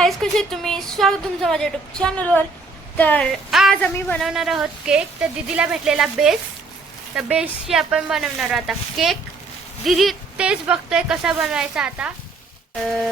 Guys, कसे आहेत तुम्ही? स्वागत तुमचं माझ्या यूट्यूब चॅनलवर. तर आज आम्ही बनवणार आहोत केक. तर दीदीला भेटलेला बेस, तर बेसची आपण बनवणार आता केक. दीदी तेच बघतोय कसा बनवायचा आता.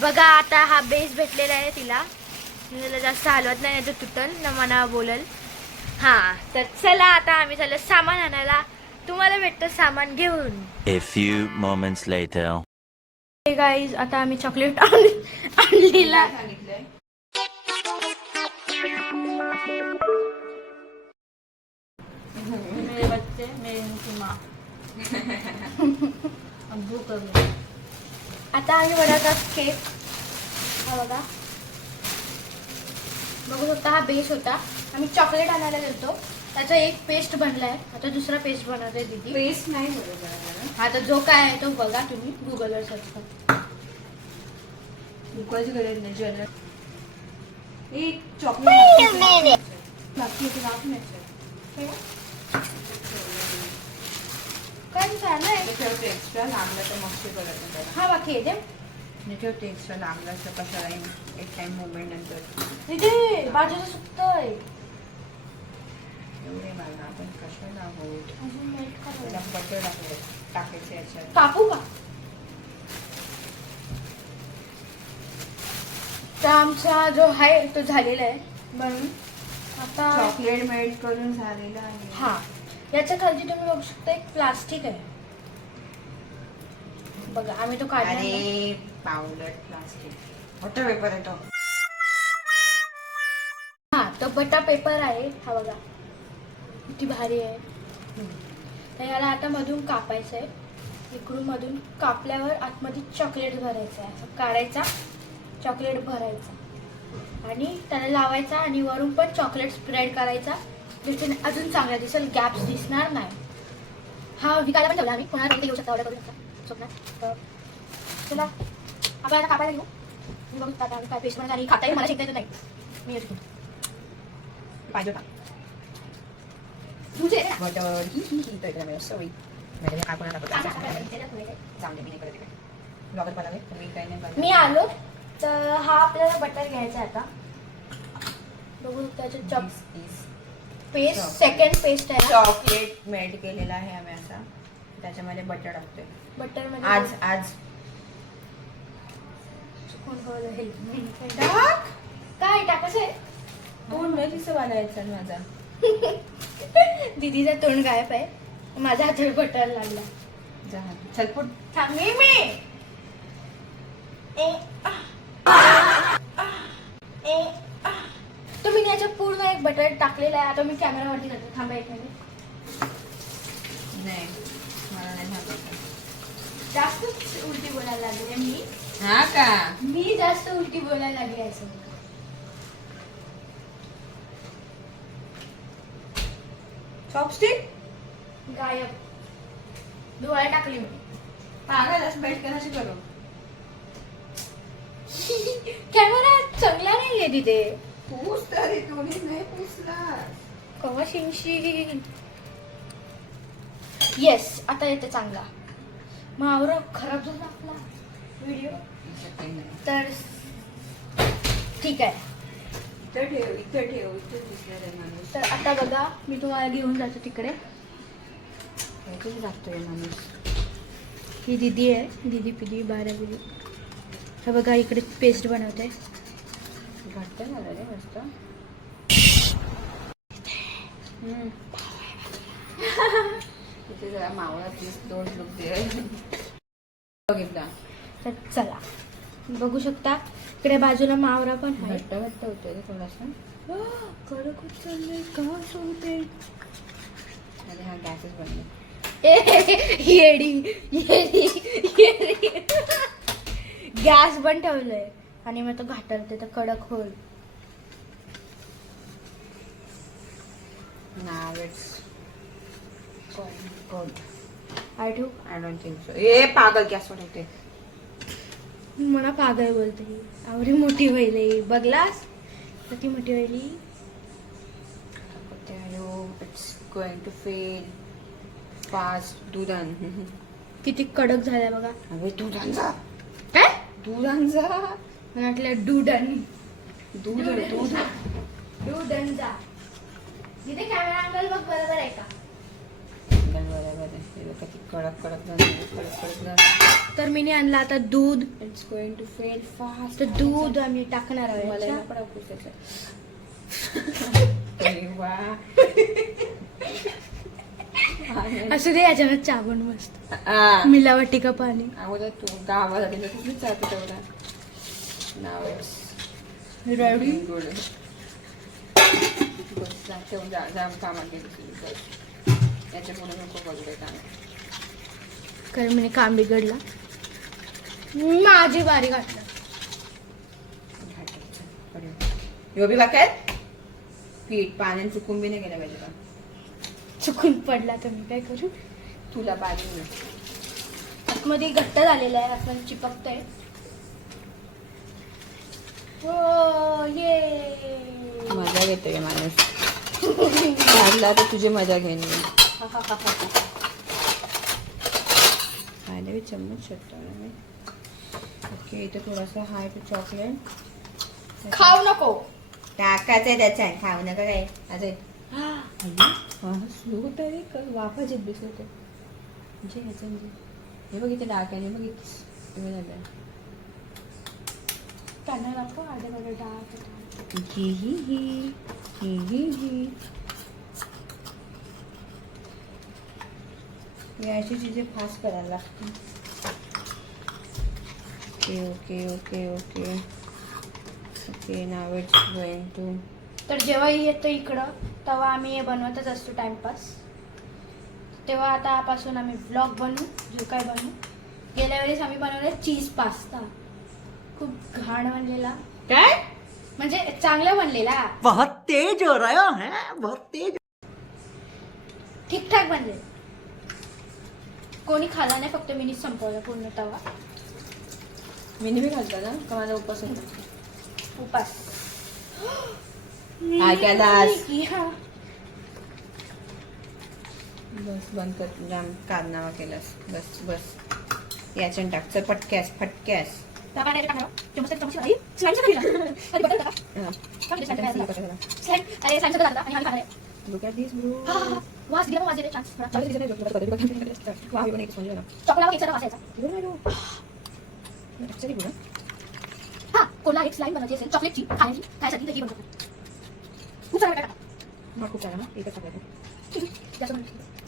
बघा, आता हा बेस भेटलेला आहे तिला. तिला जास्त हलवत नाही तर तुटल ना, मना बोलल. हां, तर चला आता आम्ही चाललो सामान आणायला. तुम्हाला भेटतं सामान घेऊन. A few moments later. हे गाईज, आता आम्ही चॉकलेट आणलेला. मेरे बच्चे मेरी उनकी माँ अब्बू कभी आता आम्ही बनवतात केक. हा बघा, बघू शकता हा बेस होता. आम्ही चॉकलेट आणायला गेलतो, त्याचा एक पेस्ट बनलाय. आता दुसरा पेस्ट बनवतोय दीदी. पेस्ट नाही बरोबर. हा तर जो काय आहे तो बघा तुम्ही गुगलवर सर्च करा. दुकानची गरज नाही. जनरल एक चॉकलेट बाकी आहे नाव नाही. काय चाललंय? ठेवते एक्स्ट्रा लागलं तर मग ते करत नाही. हा बाकी आहे मी ठेवते एक्स्ट्रा लागलं असं कशाला एक टाइम मुवमेंट नंतर दीदी. बाजूला सुकतोय. एवढे मला आपण कशाला आहोत. अजून मेल्ट त्याला करायला बटर टाकायचे याच्यात. कापू का? तर आमचा जो आहे तो झालेला आहे म्हणून आता चॉकलेट मेल्ट करून झालेलं आहे. हा, याच्या खालती तुम्ही बघू शकता एक प्लास्टिक आहे. बघा, आम्ही तो काढला नाही. अरे पावडर प्लास्टिक वॉटर पेपर आहे तो. हा, तो बटा पेपर आहे. हा बघा किती भारी आहे. तर ह्याला आता मधून कापायचं आहे. इकडून मधून कापल्यावर आतमध्ये चॉकलेट भरायचं आहे. असं काढायचा, चॉकलेट भरायचा आणि त्याला लावायचा आणि वरून पण चॉकलेट स्प्रेड करायचा. ज्याच्याने अजून चांगला दिसेल, गॅप्स दिसणार नाही. हा विकायला पण ठेवला आम्ही. कोणाला घेऊ शकता, ऑर्डर करू शकता स्वप्नात. तर चला आपण आता कापायला घेऊ. मी बघू शकता काय पेस्ट बनवणार आणि खाता येईल. मला शिकता येत नाही. मी येतो पाहिजे का तुझे बटर ही सॉरी मॅडम काय कोणाला जाऊन दे. मी नाही करत आहे. ब्लॉगर बनावे मी काही नाही बनवत. मी आलो. तर हा आपल्याला बटर घ्यायचा आहे आता. बघू त्याच्यात पेस्ट, सेकंड पेस्ट आहे. चॉकलेट मेल्ट केलेला आहे आम्ही असा. त्याच्यामध्ये बटर टाकतोय. बटर मध्ये आज टाक. काय टाकायचं आहे? तोंड नाही दिसं वालायचा माझा. दीदीचा तोंड गायब आहे. माझ्या हातावर बटर लागला. चलपुट थांब मी तुम्ही याच्यात पूर्ण एक बटर टाकलेला आहे. आता मी कॅमेरावरती करते. थांबा एक मिनिट. नाही मला नाही सांगायचं. जास्त उलटी बोलायला लागले मी. हा का मी जास्त उलटी बोलायला लागले असं. चॉपस्टिक गायब. डोळ्या टाकली मी. पागल बेल्ट करायची करू. कॅमेरा चांगला नाहीये तिथे. पूस तरी तुम्ही नाही पुसला. कवा शिंशी. येस, आता येते चांगला. मावरा खराब झाला आपला व्हिडिओ. तर ठीक आहे. इथं ठेव इथं दिसणार आहे माणूस. तर आता बघा, मी तुम्हाला घेऊन जातो तिकडे. इथेच जातोय माणूस. ही दीदी आहे. दीदी पिदी 12 पिदी. हे बघा, इकडे पेस्ट बनवते. घट्ट झालं रे मस्त. इथे जरा मावळा प्लीज दोन लुक दे. बघितला तर चला बघू शकता, इकडे बाजूला मावरा पण आहे. घट्ट घट्ट होतोय रे थोडासा. कडक होत चाललंय का सांगते. अरे हा गॅसच बनले. येडी येडी येडी. गॅस पण ठेवलंय आणि मग तो घाटरते तर कडक होईल. Now it's good. आय ठेवू? I don't think so. ए पागल गॅसवर होते. मला पागल बोलते. आवडी मोठी व्हायली. बघलास किती मोठी व्हायली. It's going to fail fast. दुधान किती कडक झालाय बघा. अरे दुधांचा काय दुधांचा मला वाटलं दूध आणि दूध and जा. तिथे कॅमेरा अँगल बघ बरोबर आहे का? बरोबर आहे. हे बघ किती कडक झालं. तर मी आणला आता दूध. It's going to fail fast. तर दूध आम्ही टाकणार आहोत मला याच्यात. पण आपण त्याच्यात. अरे वा. असू दे याच्यानं चाबण मस्त आ. मिलावटी का पाणी. अगोदर तू गावाला गेलं तुझीच चालते तेवढा. नाव रेडी. गुड. बस जा ठेवून जा कामात गेली तुझी बस. याच्या पुढे नको बघू दे काम. कारण मी काम बिघडला. माझी बारी घातलं. यो बी बाकायत पीठ पाण्याने चुकून बी नाही गेलं पाहिजे का चुकून पडला तर मी काय करू. तुला पाहिजे आतमध्ये घट्ट झालेलं आहे. आपण चिपकतंय. हो ये मजा घेतोय माणूस. लागला तर तुझी मजा घेईन मी. खायला चम्मच शकतो मी. ओके इथे थोडासा हाय टू चॉकलेट खाऊ नको. टाकायचंय त्याच्या खाऊ नका काय अजय स्लो तरी कर वाफाच येत दिसत म्हणजे ह्याचं हे बघ इथे डाकाने बघ इथे त्यांना नको आधे मध्ये डाळ. अशी चीजें फास्ट करायला लागते. Okay okay okay okay okay now it's going to. तर जेव्हा येतो इकडं तेव्हा आम्ही हे बनवतच असतो टाइमपास. तेव्हा आतापासून आम्ही व्लॉग बनवू जो काय बनवू. गेल्या वेळेस आम्ही बनवलं चीज पास्ता. खूप घाण बनलेला. काय म्हणजे चांगला बनलेला. बहुत तेज हो रहा है, बहुत तेज. ठीकठाक बनले. कोणी खाला नाही फक्त मीनी संपवलं पूर्ण तवा. मी नेहमी घालतो ना का माझा उपास होता. उपास. काय केलास? हा. बस बंद कर जाम कारनामा केलास. बस बस याच्यान टाक चल फटक्यास फटक्यास. तवा नाही टाकणार. चमचा चमचा नाही. स्लाइमचा खायला. अरे बटर टाका. अरे स्लाइमचा टाका आणि आम्ही खाणार. Look at this bro. हा हा. वास दिला वास दिला चान्स. वाह ये बने स्पॉन्ज ना. चॉकलेट केक वास यायचा. Actually good. हा कोणा एक स्लाइम बनवायची असेल चॉकलेटची खायची खायसाठी तर ही बनवतो. खूप सारा टाका. मग खूप सारा ना एकच टाकायचं. जास्त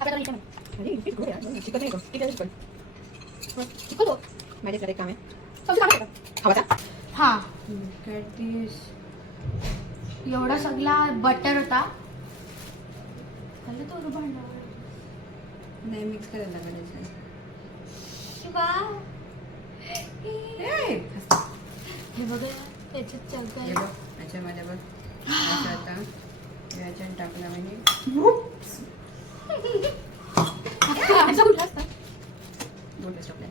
आपल्याला इथे नाही. अरे इतकी गुड आहे. चिकन नाही का? किती चिकन? चिकन तो माझ्याकडे काम आहे. सगळं काम हवा का? हा. Look at this. एवढा सगळा बटर होता. खाल्लं तो भांडा. नाही मिक्स करायला लागायचं. शिवा. हे बघा त्याच्यात चलका हे बघ याच्यामध्ये बघ असं आता याच्यात टाकलं म्हणजे असं कुठलं असतं. दोन टेस्ट टाकले.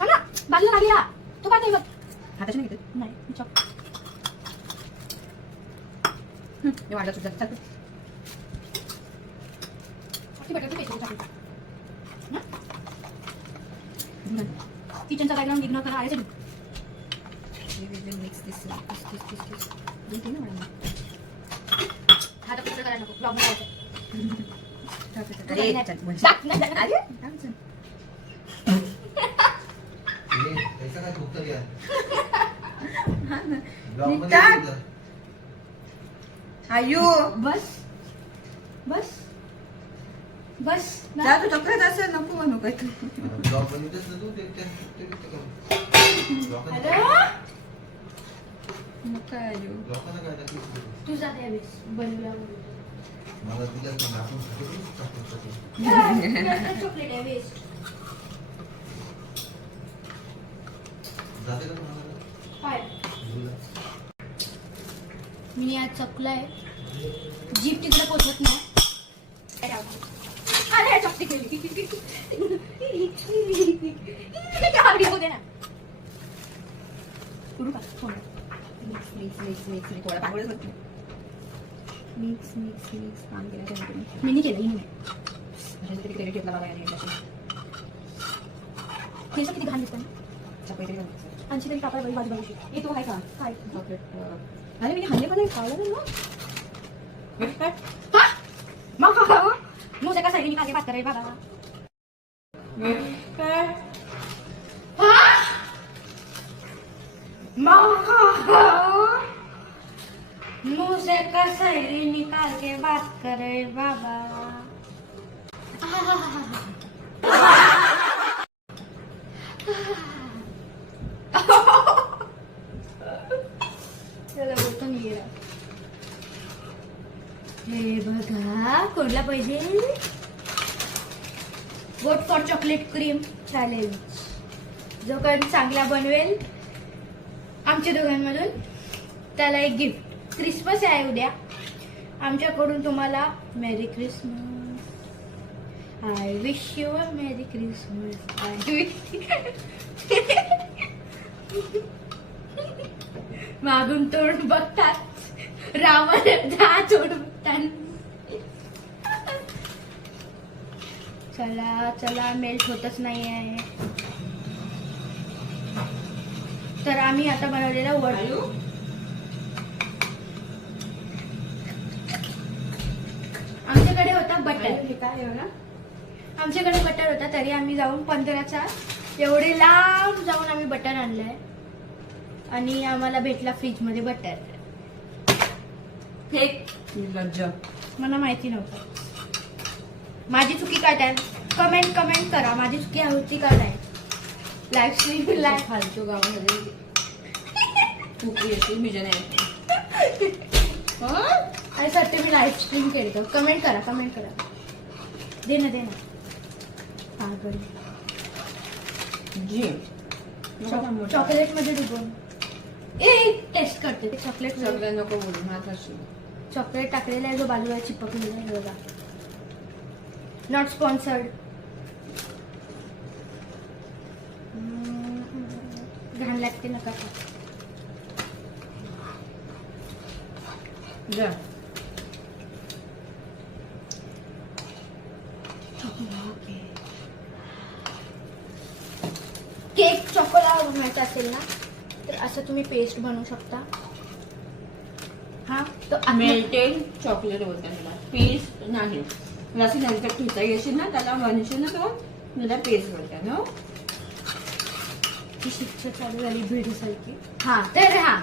हा ना बाजूला लागला. तो काय नाही बघ. हाताची नाही घेतलं. नाही चॉक. मी वाटलं सुद्धा चालतं. बटाटे पेस्ट टाकले. किचनचा बॅकग्राऊंड इग्नोर करा. आले मिक्स दिस दोन ना मॅडम. हात पुढे करायला नको. ब्लॉग मध्ये अरे चल टाक नाही टाक. अरे ऐसा काय खूप तरी टाक. आयु बस बस बस जा तू चक्रात असेल नको बनू काय तू. ब्लॉग बनवतेस ना तू अरे मग काय आयु लोकांना काय दाखवतो तू जाते यावेळेस बनवला मला तुझ्या आपण चॉकलेट आहे वेस्ट. जाते का तुम्हाला काय मी आज चकलाय. जीप तिकडे पोचत नाही. अरे चॉकलेट गेली. होते ना करू का थोडं. मिक्स थोडा पागळच होती. मिक्स काम केलं मी नाही केलं. तरी क्रेडिट घेतला बाबा याने केस किती घाण दिसतं ना. चपाती आणखी तरी कापाय भाजी बनवशी. हे तो आहे का काय चॉकलेट अरे मी हल्ले पण नाही खावलं नाही मग काय हा मग खाऊ मुझे का सही निकाल के बात करे बाबा. काय हा मग मुझे का सही निकाल के बात करे बाबा. चला बोलतो मी गेला. हे बघा कोणला पाहिजे vote for chocolate cream challenge. जो कोण चांगला बनवेल आमच्या दोघांमधून त्याला एक गिफ्ट. क्रिसमस आहे उद्या. आमच्याकडून तुम्हाला मेरी Christmas. I wish you a Mary Christmas. I मागून तोंड बघतात रावण जा तोंड बघतात. चला चला मेल्ट होतच नाही आहे. तर आम्ही आता बनवलेला वडू आमच्याकडे होता बटर. हे काय आहे ना आमच्याकडे बटर होता तरी आम्ही जाऊन 15चा एवढे लांब जाऊन आम्ही बटर आणलंय आणि आम्हाला भेटला फ्रीज मध्ये बटर. फेक लज्ज मला माहिती नव्हतं. माझी चुकी काय त्यात कमेंट करा. माझी चुकी होती का नाही. लाईव्ह स्ट्रीम लाईव्ह फालतू गावामध्ये खूप येते बिजन आहे आणि सत्य मी लाईव्ह स्ट्रीम केलं. कमेंट करा. दे ना पागल. जी चॉकलेट मध्ये डुबून टेस्ट करते ते चॉकलेट. सगळं नको बोलू माझा चॉकलेट टाकलेला आहे जो बाजूला चिपकलेला आहे बघा. Not sponsored. घाण लागते नका. जा केक चॉकोला बनवायचा असेल ना तर असं तुम्ही पेस्ट बनवू शकता. हा तो मेल्टेड चॉकलेट बोलतात त्याला पीस नाही जशी नंतर ठेचा येशील ना त्याला बनशील ना तो त्याला पेस्ट बोलतात ना. शिक्षा चालू झाली भिडीसारखी. हा तर हा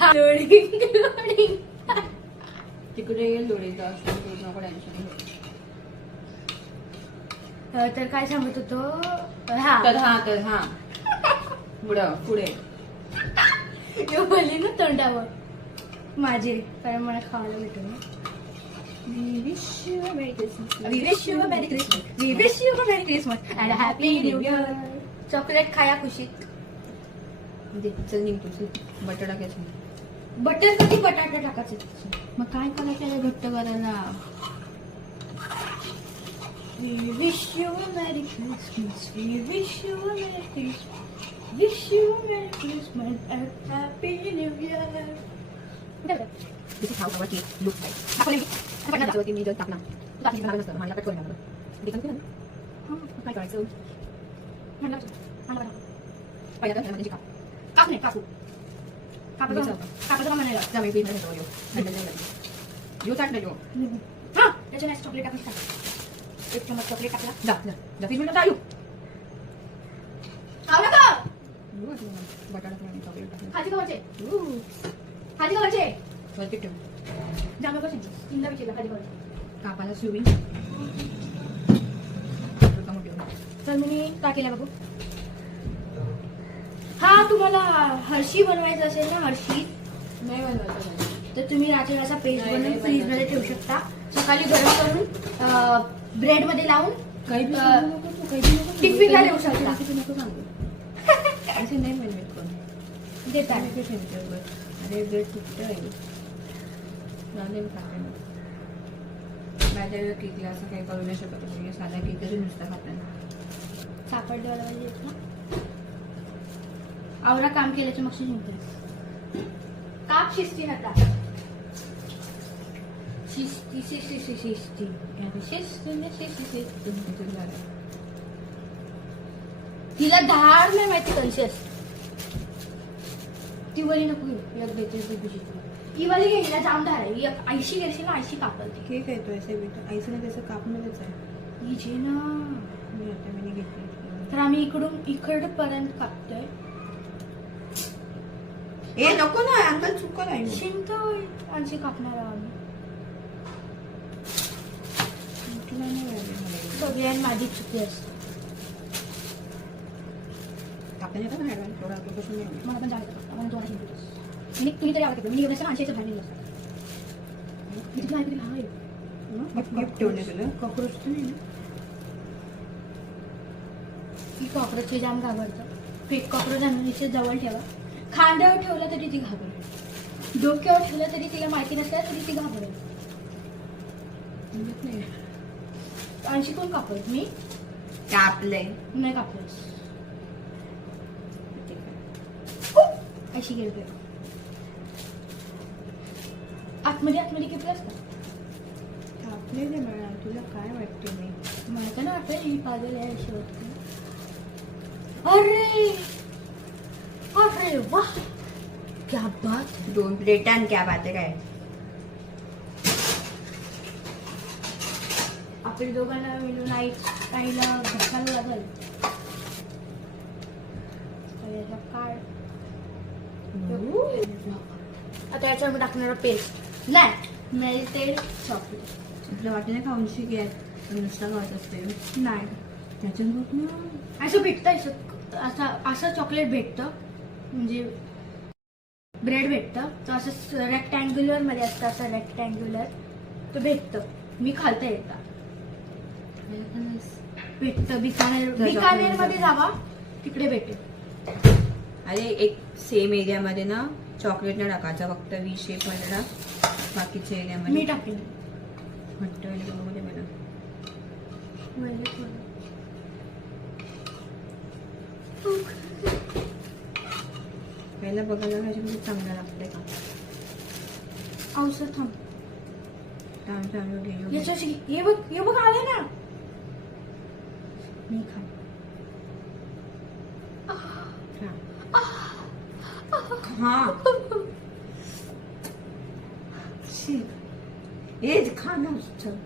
हा लोडिंग तिकडे येईल लोडीचा असं नको टेन्शन घेऊ. तर काय सांगत होतो. हा तर हा पुढे यो बोलली ना तोंडावर माझे कारण मला खावायला भेटू ना. We wish you a Merry Christmas. We wish you a Merry Christmas. We wish you a Merry Christmas and a Happy New Year. Chocolate खाया खुशीत. चल निघतो चल बटाटा टाकायचं. बटर कधी बटाटा टाकायचे. मग काय करायचं घट्ट करायला. We wish you a Merry Christmas. We wish you a Merry Christmas. Wish you a Merry Christmas and a Happy New Year. This is how our cake looks like. आपण त्याच्यावरती मी जर टाकला तू टाकली बनावं नसतं मला कट करून टाकलं देखील की नाही काय करायचं पहिला तर ह्यामध्ये काप काप नाही कापू कापायचं का म्हणायला. त्यामुळे पीठ मध्ये यो चाटलं यो हा त्याच्या नाही चॉकलेट टाकून टाक. एक चमच चॉकलेट टाकला. जा पीठ मिनिट आयु खाऊ नका. बटाटा चॉकलेट टाकलं खाजी खावायचे वरती ठेव जाम नको चिंता विचारला खाजी खावायचे. कापाला सुवी तर मी का केला बघू. हा तुम्हाला हर्षी बनवायचं असेल ना हर्षी नाही बनवायचं तर तुम्ही रात्रीचा पेस्ट नाही, बनवून नाही फ्रीज मध्ये बनवायचं. ठेवू शकता. सकाळी गरम करून ब्रेड मध्ये लावून टिफिनला देऊ शकता. असे नाही बनवेल कोण देतात. अरे ब्रेड सुट्ट आहे माझ्या किती असं काही करू नाही शकत म्हणजे साधा केक तरी नुसता खात नाही. सापडलेवाला पाहिजे ना आवरा काम केल्याचे मग शिजते. काप शिस्ती आता शिस्ती शिस्ती शिस्ती शिस्ती शिस्ती शिस्ती. तिला धार नाही माहिती कशी असते. ती वाली नको घेऊ, एक बेचाळीस रुपयाची. ही वाली घे, हिला जाम धार आहे. 80 घेशील ना 80 कापल ती. केक आहे तो ऐसे बेटा, आईसने त्याचं कापणारच आहे. ही जे ना, मी आता मी घेतली. तर आम्ही इकडे पर्यंत कापतोय. ए नको ना, अंकल चुकल आहे. शिंतोय आणखी कापणार आहोत आम्ही. तुला नाही माहिती. सगळ्यांनी माझी चुकी असते. कापता येतं ना ॲडव्हान्स थोडा आपल्यापासून नाही. मला पण जायचं मला 2 तुम्ही तरी आवडत मी एवढं 80चं भांडी असतं. मी तुला ऐकली हा गिफ्ट ठेवले तुला कॉकरोच तर नाही ना. ही कॉक्रोचची जाम घाबरतं. फेक कॉक्रोच आणून जवळ ठेवा. खांद्यावर ठेवलं तरी ती घाबरेल. डोक्यावर ठेवलं तरी तिला माहिती नसल्या तरी ती घाबरेल. नाही 80 कोण कापत? मी कापले. नाही कापलंस. अशी गेली आतमध्ये किपलास का? कापले रे बाळा, तुला काय वाटते मी? मला तर नाही वाटत ही पागल आहे अशी वाटते. अरे अरे वाह क्या बात है. 2 प्लेट आणि क्या बात आहे काय? आपल्या दोघांना मिळून आईला घसायला लागल. याला काढ. आता याच्यावर टाकणार पेस्ट नाही मेल्टेड चॉकलेट. तुला वाटते ना खाऊनशी घ्या नुसता खात असते नाही त्याच्यात बघ ना. असं भेटतं असं चॉकलेट भेटतं म्हणजे ब्रेड भेटतं तर असं रेक्टँग्युलर मध्ये असतं. असं रेक्टँग्युलर तर भेटतं. मी खालता येतं भेटतं. बिकानेर मध्ये जावा तिकडे भेटेल. अरे एक सेम एरियामध्ये ना चॉकलेट नाही टाकायचं, फक्त V शेप मध्ये ना बाकीच्या एरियामध्ये मी टाकेन. घट्ट मध्ये मला पहिला बघायला ह्याच्यामध्ये चांगलं लागतंय का. औषध थांब. चांगलं घेऊ. याच्याशी हे बघ आले ना. मी खा. हाँ ये खाना चल.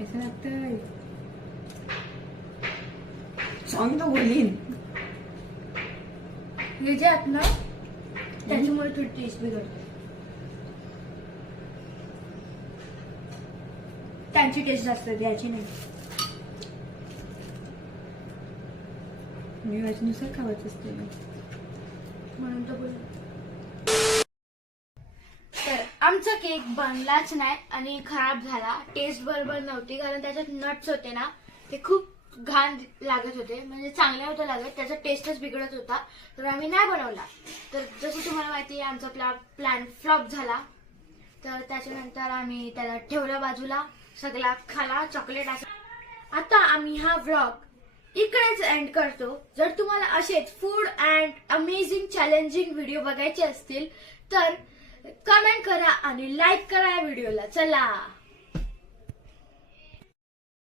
ऐसा लगता है चांगलं बोलीन. हे जे आहेत ना त्याच्यामुळे थोडी टेस्ट बिघडते. त्यांची टेस्ट जास्त याची नाही. मी वाचनुसार खावायचं असते म्हणून तर बोल. तर आमचा केक बनलाच नाही आणि खराब झाला. टेस्ट बरोबर नव्हती कारण त्याच्यात नट्स होते ना ते खूप घाण लागत होते. म्हणजे चांगले होते लागत, त्याचा टेस्टच बिघडत होता. तर आम्ही नाही बनवला. तर जसं तुम्हाला माहिती आहे आमचा प्लॅन फ्लॉप झाला. तर त्याच्यानंतर आम्ही त्याला ठेवलं बाजूला. सगळा खाला चॉकलेट असं. आता आम्ही हा व्लॉग इकडेच एंड करतो. जर तुम्हाला असेच food and amazing challenging video बघायचे असतील तर कमेंट करा आणि लाईक करा या व्हिडिओला. चला.